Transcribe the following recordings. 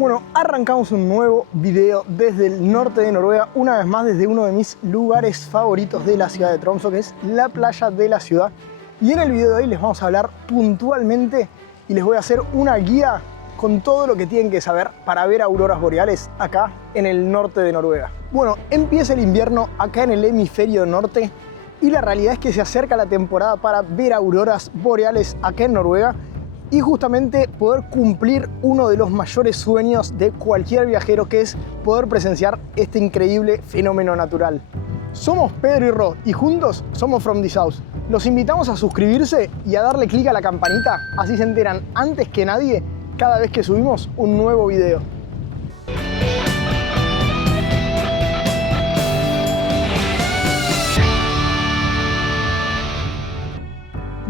Bueno, arrancamos un nuevo video desde el norte de Noruega, una vez más desde uno de mis lugares favoritos de la ciudad de Tromsø, que es la playa de la ciudad. Y en el video de hoy les vamos a hablar puntualmente y les voy a hacer una guía con todo lo que tienen que saber para ver auroras boreales acá en el norte de Noruega. Bueno, empieza el invierno acá en el hemisferio norte y la realidad es que se acerca la temporada para ver auroras boreales acá en Noruega y justamente poder cumplir uno de los mayores sueños de cualquier viajero, que es poder presenciar este increíble fenómeno natural. Somos Pedro y Ro y juntos somos From the South. Los invitamos a suscribirse y a darle clic a la campanita, así se enteran antes que nadie cada vez que subimos un nuevo video.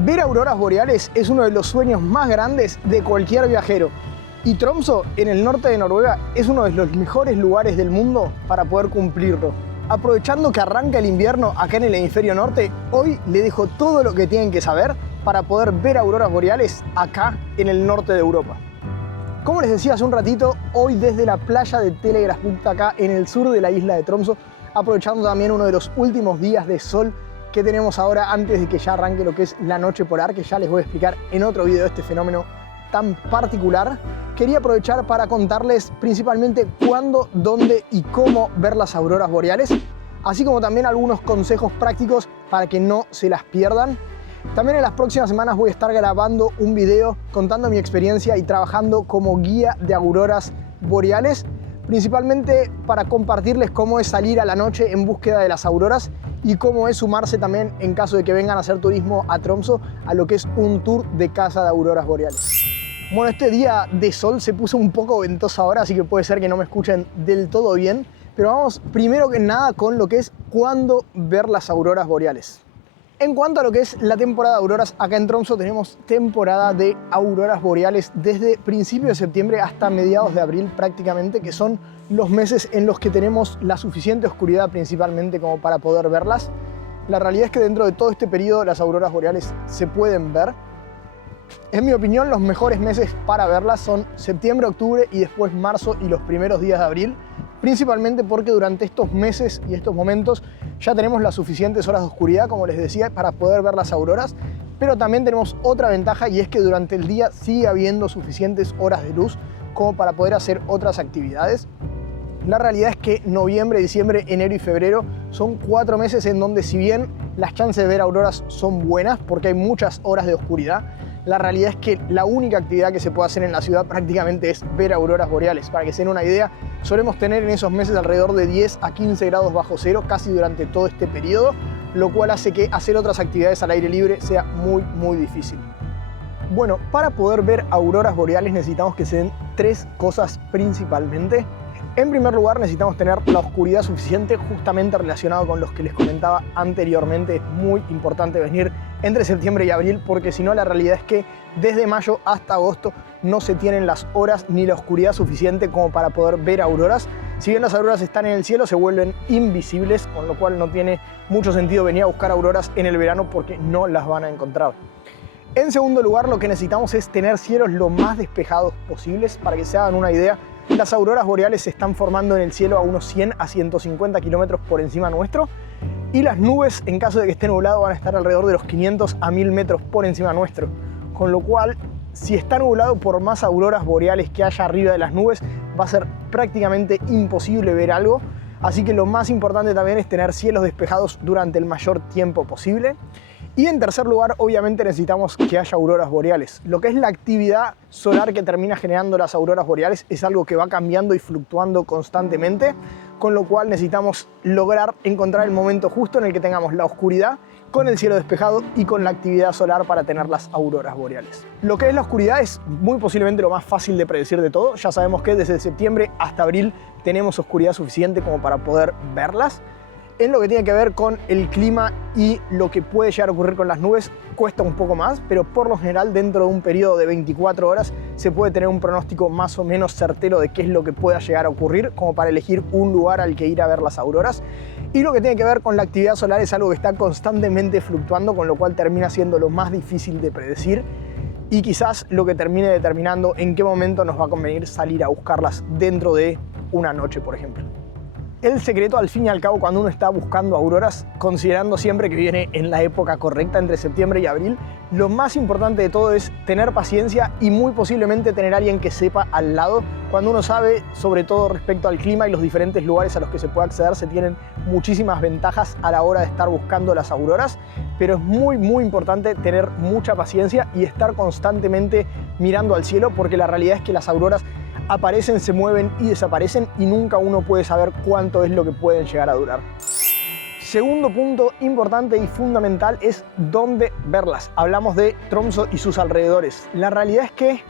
Ver auroras boreales es uno de los sueños más grandes de cualquier viajero. Y Tromsø, en el norte de Noruega, es uno de los mejores lugares del mundo para poder cumplirlo. Aprovechando que arranca el invierno acá en el hemisferio norte, hoy les dejo todo lo que tienen que saber para poder ver auroras boreales acá en el norte de Europa. Como les decía hace un ratito, hoy desde la playa de Telegrasbukta acá en el sur de la isla de Tromsø, aprovechando también uno de los últimos días de sol que tenemos ahora antes de que ya arranque lo que es la noche polar, que ya les voy a explicar en otro video este fenómeno tan particular. Quería aprovechar para contarles principalmente cuándo, dónde y cómo ver las auroras boreales, así como también algunos consejos prácticos para que no se las pierdan. También en las próximas semanas voy a estar grabando un video contando mi experiencia y trabajando como guía de auroras boreales, principalmente para compartirles cómo es salir a la noche en búsqueda de las auroras y cómo es sumarse también en caso de que vengan a hacer turismo a Tromsø a lo que es un tour de caza de auroras boreales. Bueno, este día de sol se puso un poco ventoso ahora, así que puede ser que no me escuchen del todo bien, pero vamos primero que nada con lo que es cuándo ver las auroras boreales. En cuanto a lo que es la temporada de auroras, acá en Tromsø tenemos temporada de auroras boreales desde principios de septiembre hasta mediados de abril prácticamente, que son los meses en los que tenemos la suficiente oscuridad principalmente como para poder verlas. La realidad es que dentro de todo este periodo las auroras boreales se pueden ver. En mi opinión, los mejores meses para verlas son septiembre, octubre y después marzo y los primeros días de abril, principalmente porque durante estos meses y estos momentos ya tenemos las suficientes horas de oscuridad, como les decía, para poder ver las auroras, pero también tenemos otra ventaja y es que durante el día sigue habiendo suficientes horas de luz como para poder hacer otras actividades. La realidad es que noviembre, diciembre, enero y febrero son 4 meses en donde, si bien las chances de ver auroras son buenas porque hay muchas horas de oscuridad, la realidad es que la única actividad que se puede hacer en la ciudad prácticamente es ver auroras boreales. Para que se den una idea, solemos tener en esos meses alrededor de 10 a 15 grados bajo cero casi durante todo este periodo, lo cual hace que hacer otras actividades al aire libre sea muy difícil. Bueno, para poder ver auroras boreales necesitamos que se den 3 cosas principalmente. En primer lugar, necesitamos tener la oscuridad suficiente, justamente relacionado con los que les comentaba anteriormente. Es muy importante venir entre septiembre y abril, porque si no, la realidad es que desde mayo hasta agosto no se tienen las horas ni la oscuridad suficiente como para poder ver auroras. Si bien las auroras están en el cielo, se vuelven invisibles, con lo cual no tiene mucho sentido venir a buscar auroras en el verano porque no las van a encontrar. En segundo lugar, lo que necesitamos es tener cielos lo más despejados posibles. Para que se hagan una idea, las auroras boreales se están formando en el cielo a unos 100 a 150 kilómetros por encima nuestro y las nubes, en caso de que esté nublado, van a estar alrededor de los 500 a 1000 metros por encima nuestro. Con lo cual, si está nublado, por más auroras boreales que haya arriba de las nubes, va a ser prácticamente imposible ver algo. Así que lo más importante también es tener cielos despejados durante el mayor tiempo posible. Y en tercer lugar, obviamente necesitamos que haya auroras boreales. Lo que es la actividad solar que termina generando las auroras boreales es algo que va cambiando y fluctuando constantemente, con lo cual necesitamos lograr encontrar el momento justo en el que tengamos la oscuridad con el cielo despejado y con la actividad solar para tener las auroras boreales. Lo que es la oscuridad es muy posiblemente lo más fácil de predecir de todo. Ya sabemos que desde septiembre hasta abril tenemos oscuridad suficiente como para poder verlas. En lo que tiene que ver con el clima y lo que puede llegar a ocurrir con las nubes, cuesta un poco más, pero por lo general dentro de un periodo de 24 horas se puede tener un pronóstico más o menos certero de qué es lo que pueda llegar a ocurrir, como para elegir un lugar al que ir a ver las auroras. Y lo que tiene que ver con la actividad solar es algo que está constantemente fluctuando, con lo cual termina siendo lo más difícil de predecir. y quizás lo que termine determinando en qué momento nos va a convenir salir a buscarlas dentro de una noche, por ejemplo. El secreto, al fin y al cabo, cuando uno está buscando auroras, considerando siempre que viene en la época correcta, entre septiembre y abril, lo más importante de todo es tener paciencia y muy posiblemente tener a alguien que sepa al lado. Cuando uno sabe, sobre todo respecto al clima y los diferentes lugares a los que se puede acceder, se tienen muchísimas ventajas a la hora de estar buscando las auroras, pero es muy importante tener mucha paciencia y estar constantemente mirando al cielo, porque la realidad es que las auroras aparecen, se mueven y desaparecen y nunca uno puede saber cuánto es lo que pueden llegar a durar. Segundo punto importante y fundamental es dónde verlas. Hablamos de Tromsø y sus alrededores. La realidad es que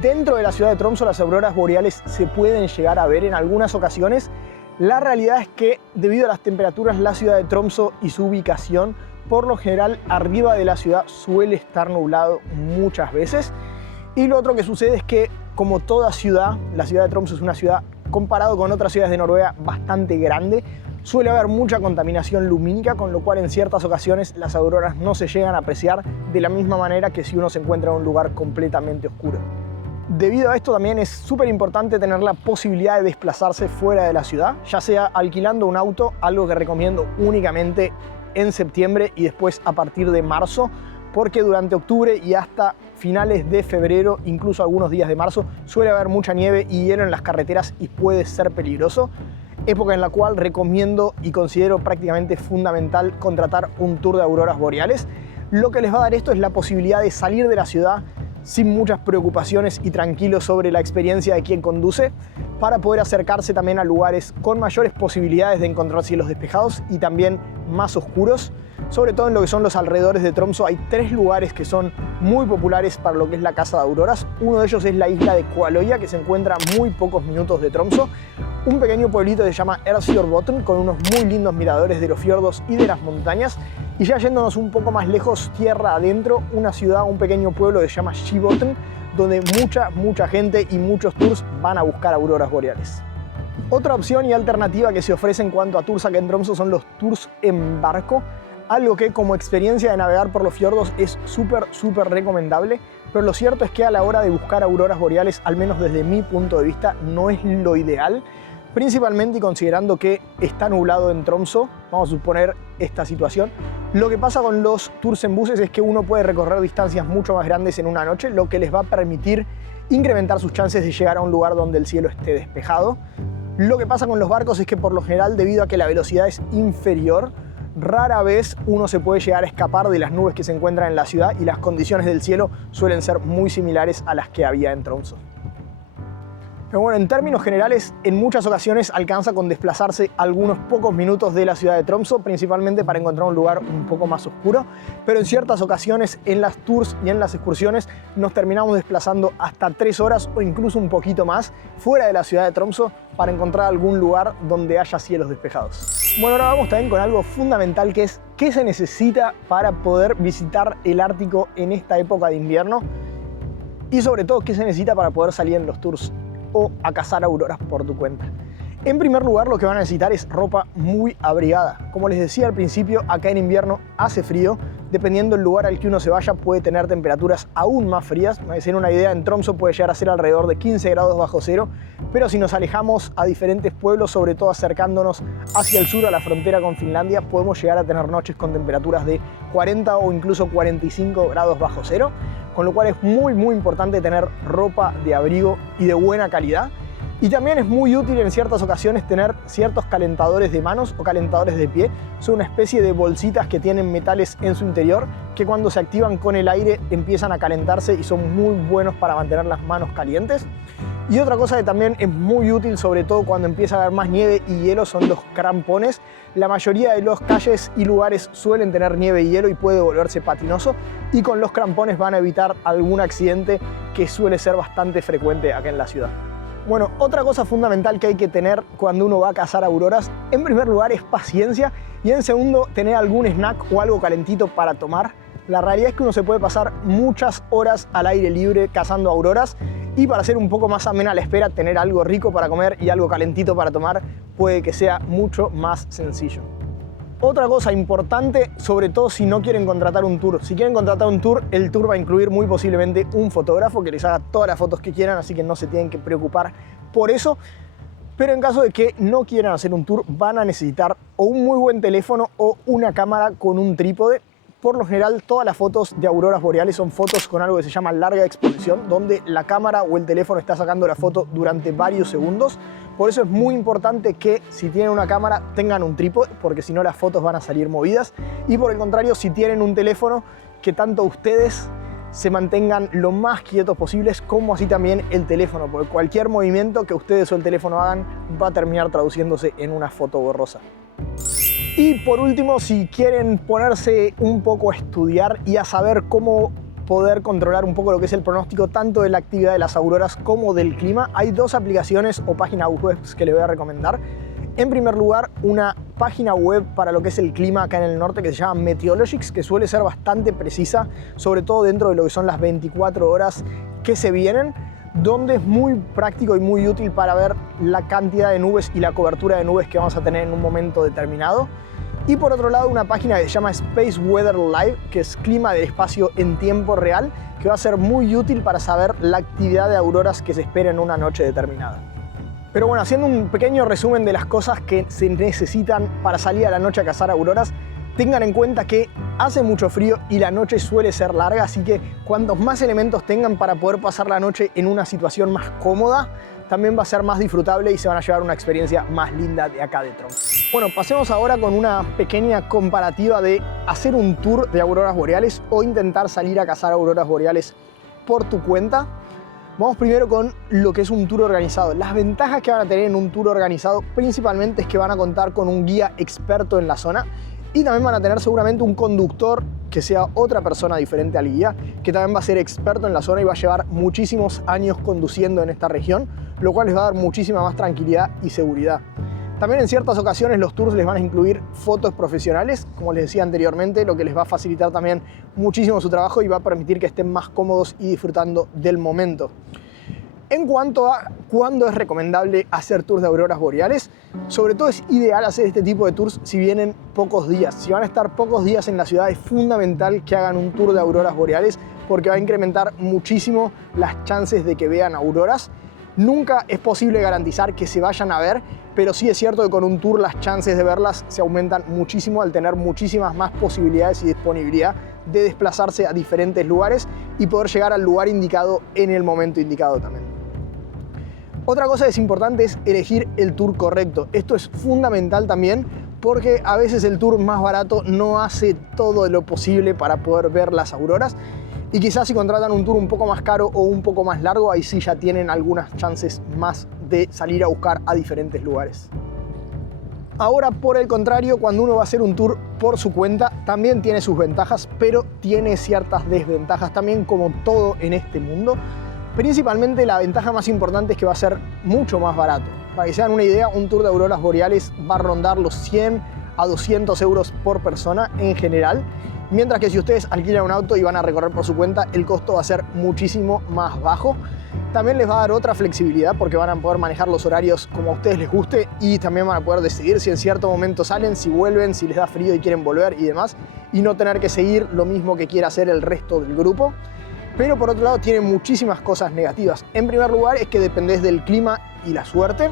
dentro de la ciudad de Tromsø las auroras boreales se pueden llegar a ver en algunas ocasiones. La realidad es que debido a las temperaturas, la ciudad de Tromsø y su ubicación, por lo general arriba de la ciudad suele estar nublado muchas veces. Y lo otro que sucede es que, como toda ciudad, la ciudad de Tromsø es una ciudad, comparado con otras ciudades de Noruega, bastante grande. Suele haber mucha contaminación lumínica, con lo cual en ciertas ocasiones las auroras no se llegan a apreciar de la misma manera que si uno se encuentra en un lugar completamente oscuro. Debido a esto también es súper importante tener la posibilidad de desplazarse fuera de la ciudad, ya sea alquilando un auto, algo que recomiendo únicamente en septiembre y después a partir de marzo, porque durante octubre y hasta finales de febrero, incluso algunos días de marzo, suele haber mucha nieve y hielo en las carreteras y puede ser peligroso. Época en la cual recomiendo y considero prácticamente fundamental contratar un tour de auroras boreales. Lo que les va a dar esto es la posibilidad de salir de la ciudad sin muchas preocupaciones y tranquilos sobre la experiencia de quien conduce, para poder acercarse también a lugares con mayores posibilidades de encontrar cielos despejados y también más oscuros. Sobre todo en lo que son los alrededores de Tromsø hay 3 lugares que son muy populares para lo que es la caza de auroras. Uno de ellos es la isla de Kualoya, que se encuentra a muy pocos minutos de Tromsø. Un pequeño pueblito que se llama Ersfjordbotn, con unos muy lindos miradores de los fiordos y de las montañas. Y ya yéndonos un poco más lejos, tierra adentro, una ciudad, un pequeño pueblo que se llama Skibotn, donde mucha gente y muchos tours van a buscar auroras boreales. Otra opción y alternativa que se ofrece en cuanto a tours acá en Tromsø son los tours en barco. Algo que como experiencia de navegar por los fiordos es súper recomendable, pero lo cierto es que a la hora de buscar auroras boreales, al menos desde mi punto de vista, no es lo ideal, principalmente y considerando que está nublado en Tromsø. Vamos a suponer esta situación. Lo que pasa con los tours en buses es que uno puede recorrer distancias mucho más grandes en una noche, lo que les va a permitir incrementar sus chances de llegar a un lugar donde el cielo esté despejado. Lo que pasa con los barcos es que por lo general, debido a que la velocidad es inferior, rara vez uno se puede llegar a escapar de las nubes que se encuentran en la ciudad y las condiciones del cielo suelen ser muy similares a las que había en Tromsø. Pero bueno, en términos generales, en muchas ocasiones alcanza con desplazarse algunos pocos minutos de la ciudad de Tromsø, principalmente para encontrar un lugar un poco más oscuro, pero en ciertas ocasiones en las tours y en las excursiones nos terminamos desplazando hasta 3 horas o incluso un poquito más fuera de la ciudad de Tromsø para encontrar algún lugar donde haya cielos despejados. Bueno, ahora vamos también con algo fundamental, que es qué se necesita para poder visitar el Ártico en esta época de invierno y sobre todo qué se necesita para poder salir en los tours o a cazar auroras por tu cuenta. En primer lugar, lo que van a necesitar es ropa muy abrigada. Como les decía al principio, acá en invierno hace frío. Dependiendo del lugar al que uno se vaya, puede tener temperaturas aún más frías. Para que se den una idea, en Tromsø puede llegar a ser alrededor de 15 grados bajo cero. Pero si nos alejamos a diferentes pueblos, sobre todo acercándonos hacia el sur, a la frontera con Finlandia, podemos llegar a tener noches con temperaturas de 40 o incluso 45 grados bajo cero. Con lo cual es muy importante tener ropa de abrigo y de buena calidad. Y también es muy útil en ciertas ocasiones tener ciertos calentadores de manos o calentadores de pie. Son una especie de bolsitas que tienen metales en su interior que cuando se activan con el aire empiezan a calentarse y son muy buenos para mantener las manos calientes. Y otra cosa que también es muy útil, sobre todo cuando empieza a haber más nieve y hielo, son los crampones. La mayoría de las calles y lugares suelen tener nieve y hielo y puede volverse patinoso, y con los crampones van a evitar algún accidente que suele ser bastante frecuente acá en la ciudad. Bueno, otra cosa fundamental que hay que tener cuando uno va a cazar auroras, en primer lugar es paciencia y en segundo tener algún snack o algo calentito para tomar. La realidad es que uno se puede pasar muchas horas al aire libre cazando auroras, y para hacer un poco más amena la espera, tener algo rico para comer y algo calentito para tomar puede que sea mucho más sencillo. Otra cosa importante, sobre todo si no quieren contratar un tour. Si quieren contratar un tour, el tour va a incluir muy posiblemente un fotógrafo que les haga todas las fotos que quieran, así que no se tienen que preocupar por eso. Pero en caso de que no quieran hacer un tour, van a necesitar o un muy buen teléfono o una cámara con un trípode. Por lo general, todas las fotos de auroras boreales son fotos con algo que se llama larga exposición, donde la cámara o el teléfono está sacando la foto durante varios segundos. Por eso es muy importante que si tienen una cámara tengan un trípode, porque si no las fotos van a salir movidas. Y por el contrario, si tienen un teléfono, que tanto ustedes se mantengan lo más quietos posibles, como así también el teléfono, porque cualquier movimiento que ustedes o el teléfono hagan va a terminar traduciéndose en una foto borrosa. Y por último, si quieren ponerse un poco a estudiar y a saber cómo poder controlar un poco lo que es el pronóstico tanto de la actividad de las auroras como del clima, hay dos aplicaciones o páginas web que les voy a recomendar. En primer lugar, una página web para lo que es el clima acá en el norte que se llama Meteorologics, que suele ser bastante precisa, sobre todo dentro de lo que son las 24 horas que se vienen, donde es muy práctico y muy útil para ver la cantidad de nubes y la cobertura de nubes que vamos a tener en un momento determinado. Y por otro lado, una página que se llama Space Weather Live, que es clima del espacio en tiempo real, que va a ser muy útil para saber la actividad de auroras que se espera en una noche determinada. Pero bueno, haciendo un pequeño resumen de las cosas que se necesitan para salir a la noche a cazar auroras, tengan en cuenta que hace mucho frío y la noche suele ser larga, así que cuantos más elementos tengan para poder pasar la noche en una situación más cómoda, también va a ser más disfrutable y se van a llevar una experiencia más linda de acá de Tromsø. Bueno, pasemos ahora con una pequeña comparativa de hacer un tour de auroras boreales o intentar salir a cazar auroras boreales por tu cuenta. Vamos primero con lo que es un tour organizado. Las ventajas que van a tener en un tour organizado principalmente es que van a contar con un guía experto en la zona y también van a tener seguramente un conductor que sea otra persona diferente al guía, que también va a ser experto en la zona y va a llevar muchísimos años conduciendo en esta región, lo cual les va a dar muchísima más tranquilidad y seguridad. También en ciertas ocasiones los tours les van a incluir fotos profesionales, como les decía anteriormente, lo que les va a facilitar también muchísimo su trabajo y va a permitir que estén más cómodos y disfrutando del momento. En cuanto a cuándo es recomendable hacer tours de auroras boreales, sobre todo es ideal hacer este tipo de tours si vienen pocos días. Si van a estar pocos días en la ciudad, es fundamental que hagan un tour de auroras boreales porque va a incrementar muchísimo las chances de que vean auroras. Nunca es posible garantizar que se vayan a ver, pero sí es cierto que con un tour las chances de verlas se aumentan muchísimo al tener muchísimas más posibilidades y disponibilidad de desplazarse a diferentes lugares y poder llegar al lugar indicado en el momento indicado también. Otra cosa que es importante es elegir el tour correcto. Esto es fundamental también porque a veces el tour más barato no hace todo lo posible para poder ver las auroras. Y quizás si contratan un tour un poco más caro o un poco más largo, ahí sí ya tienen algunas chances más de salir a buscar a diferentes lugares. Ahora, por el contrario, cuando uno va a hacer un tour por su cuenta, también tiene sus ventajas, pero tiene ciertas desventajas también, como todo en este mundo. Principalmente la ventaja más importante es que va a ser mucho más barato. Para que se hagan una idea, un tour de auroras boreales va a rondar los 100 a 200 euros por persona en general. Mientras que si ustedes alquilan un auto y van a recorrer por su cuenta, el costo va a ser muchísimo más bajo. También les va a dar otra flexibilidad porque van a poder manejar los horarios como a ustedes les guste y también van a poder decidir si en cierto momento salen, si vuelven, si les da frío y quieren volver y demás, y no tener que seguir lo mismo que quiera hacer el resto del grupo. Pero por otro lado tiene muchísimas cosas negativas. En primer lugar es que dependés del clima y la suerte.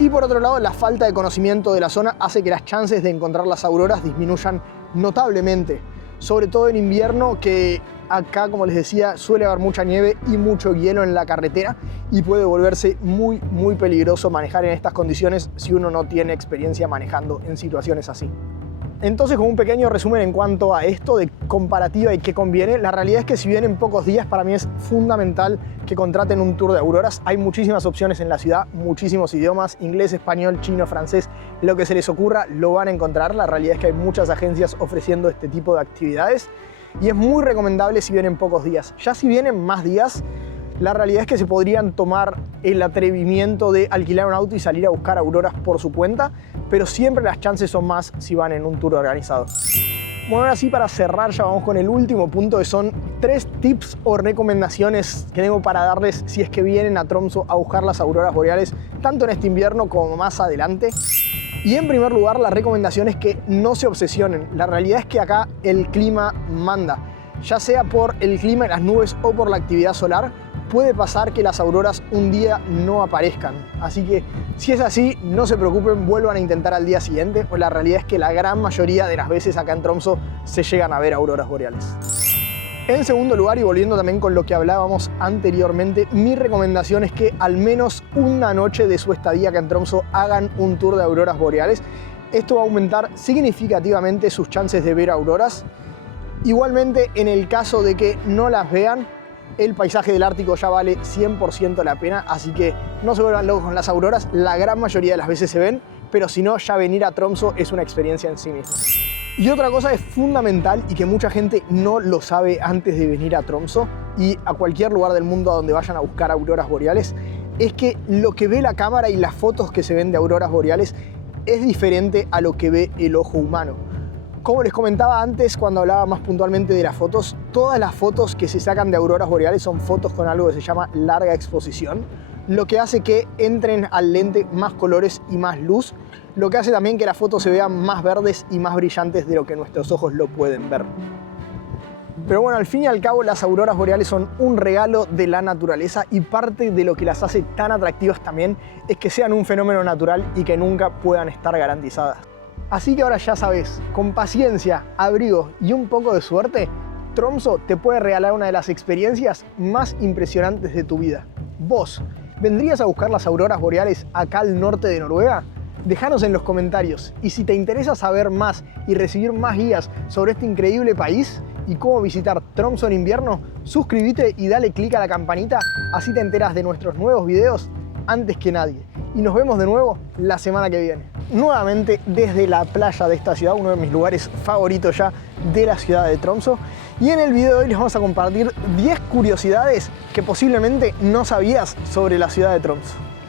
Y por otro lado, la falta de conocimiento de la zona hace que las chances de encontrar las auroras disminuyan notablemente. Sobre todo en invierno, que acá, como les decía, suele haber mucha nieve y mucho hielo en la carretera y puede volverse muy peligroso manejar en estas condiciones si uno no tiene experiencia manejando en situaciones así. Entonces, con un pequeño resumen en cuanto a esto de comparativa y qué conviene, la realidad es que si vienen pocos días, para mí es fundamental que contraten un tour de auroras. Hay muchísimas opciones en la ciudad, muchísimos idiomas, inglés, español, chino, francés, lo que se les ocurra lo van a encontrar. La realidad es que hay muchas agencias ofreciendo este tipo de actividades y es muy recomendable si vienen pocos días. Ya si vienen más días, la realidad es que se podrían tomar el atrevimiento de alquilar un auto y salir a buscar auroras por su cuenta, pero siempre las chances son más si van en un tour organizado. Bueno, ahora sí, para cerrar ya vamos con el último punto, que son 3 tips o recomendaciones que tengo para darles si es que vienen a Tromsø a buscar las auroras boreales, tanto en este invierno como más adelante. Y en primer lugar, la recomendación es que no se obsesionen. La realidad es que acá el clima manda. Ya sea por el clima y las nubes o por la actividad solar, puede pasar que las auroras un día no aparezcan. Así que si es así, no se preocupen, vuelvan a intentar al día siguiente, pues la realidad es que la gran mayoría de las veces acá en Tromsø se llegan a ver auroras boreales. En segundo lugar, y volviendo también con lo que hablábamos anteriormente, mi recomendación es que al menos una noche de su estadía acá en Tromsø hagan un tour de auroras boreales. Esto va a aumentar significativamente sus chances de ver auroras. Igualmente, en el caso de que no las vean, el paisaje del Ártico ya vale 100% la pena, así que no se vuelvan locos con las auroras, la gran mayoría de las veces se ven, pero si no, ya venir a Tromsø es una experiencia en sí misma. Y otra cosa es fundamental y que mucha gente no lo sabe antes de venir a Tromsø y a cualquier lugar del mundo a donde vayan a buscar auroras boreales, es que lo que ve la cámara y las fotos que se ven de auroras boreales es diferente a lo que ve el ojo humano. Como les comentaba antes cuando hablaba más puntualmente de las fotos, todas las fotos que se sacan de auroras boreales son fotos con algo que se llama larga exposición, lo que hace que entren al lente más colores y más luz, lo que hace también que las fotos se vean más verdes y más brillantes de lo que nuestros ojos lo pueden ver. Pero bueno, al fin y al cabo las auroras boreales son un regalo de la naturaleza y parte de lo que las hace tan atractivas también es que sean un fenómeno natural y que nunca puedan estar garantizadas. Así que ahora ya sabes, con paciencia, abrigo y un poco de suerte, Tromsø te puede regalar una de las experiencias más impresionantes de tu vida. ¿Vos vendrías a buscar las auroras boreales acá al norte de Noruega? Déjanos en los comentarios. Y si te interesa saber más y recibir más guías sobre este increíble país y cómo visitar Tromsø en invierno, suscríbete y dale click a la campanita, así te enteras de nuestros nuevos videos antes que nadie. Y nos vemos de nuevo la semana que viene. Nuevamente desde la playa de esta ciudad, uno de mis lugares favoritos ya de la ciudad de Tromsø. Y en el video de hoy les vamos a compartir 10 curiosidades que posiblemente no sabías sobre la ciudad de Tromsø.